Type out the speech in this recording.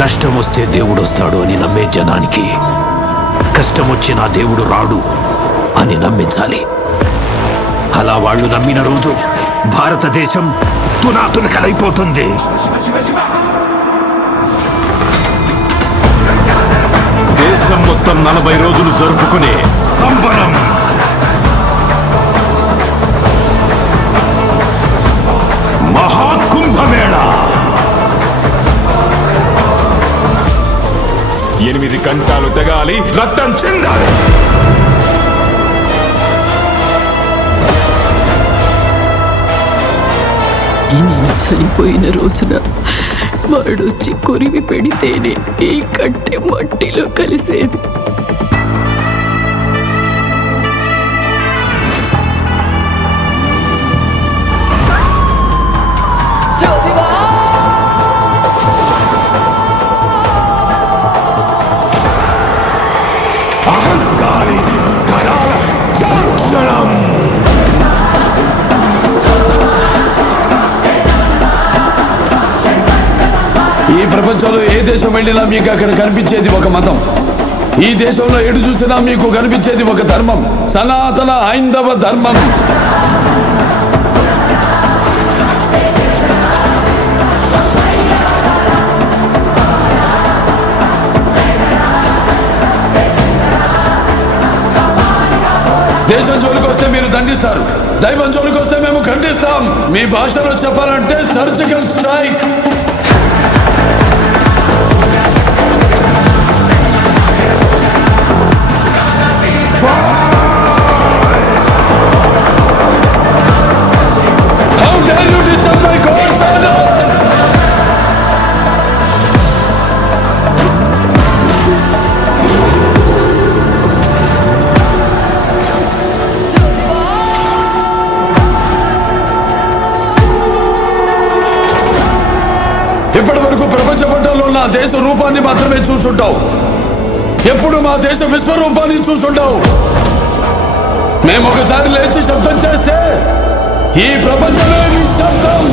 కష్టం వస్తే దేవుడు వస్తాడు అని నమ్మే జనానికి కష్టం వచ్చినా దేవుడు రాడు అని నమ్మించాలి. అలా వాళ్ళు నమ్మిన రోజు భారతదేశం తునాతునకలైపోతుంది. దేశం మొత్తం 40 రోజులు జరుపుకునే సంబరం, మహాకుంభమేళ. 8 గంటలు తెగాలి, రక్తం చెందాలి. నేను చనిపోయిన రోజున వాడొచ్చి కొరివి పెడితేనే ఈ కట్టె మట్టిలో కలిసేది. ఈ ప్రపంచంలో ఏ దేశం వెళ్ళినా మీకు అక్కడ కనిపించేది ఒక మతం. ఈ దేశంలో ఎటు చూసినా మీకు కనిపించేది ఒక ధర్మం, సనాతన హైందవ ధర్మం. దేశం జోలికి వస్తే మీరు దండిస్తారు, దైవం జోలికి వస్తే మేము ఖండిస్తాం. మీ భాషలో చెప్పాలంటే surgical strike. How dare you disturb my course order? ఇప్పటి వరకు ప్రపంచ పటంలో నా దేశ రూపాన్ని మాత్రమే చూసుంటావు. ఎప్పుడు మా దేశ విశ్వరూపాన్ని చూసుంటావు. మేము ఒకసారి లేచి శబ్దం చేస్తే ఈ ప్రపంచమే నిశ్శబ్దం.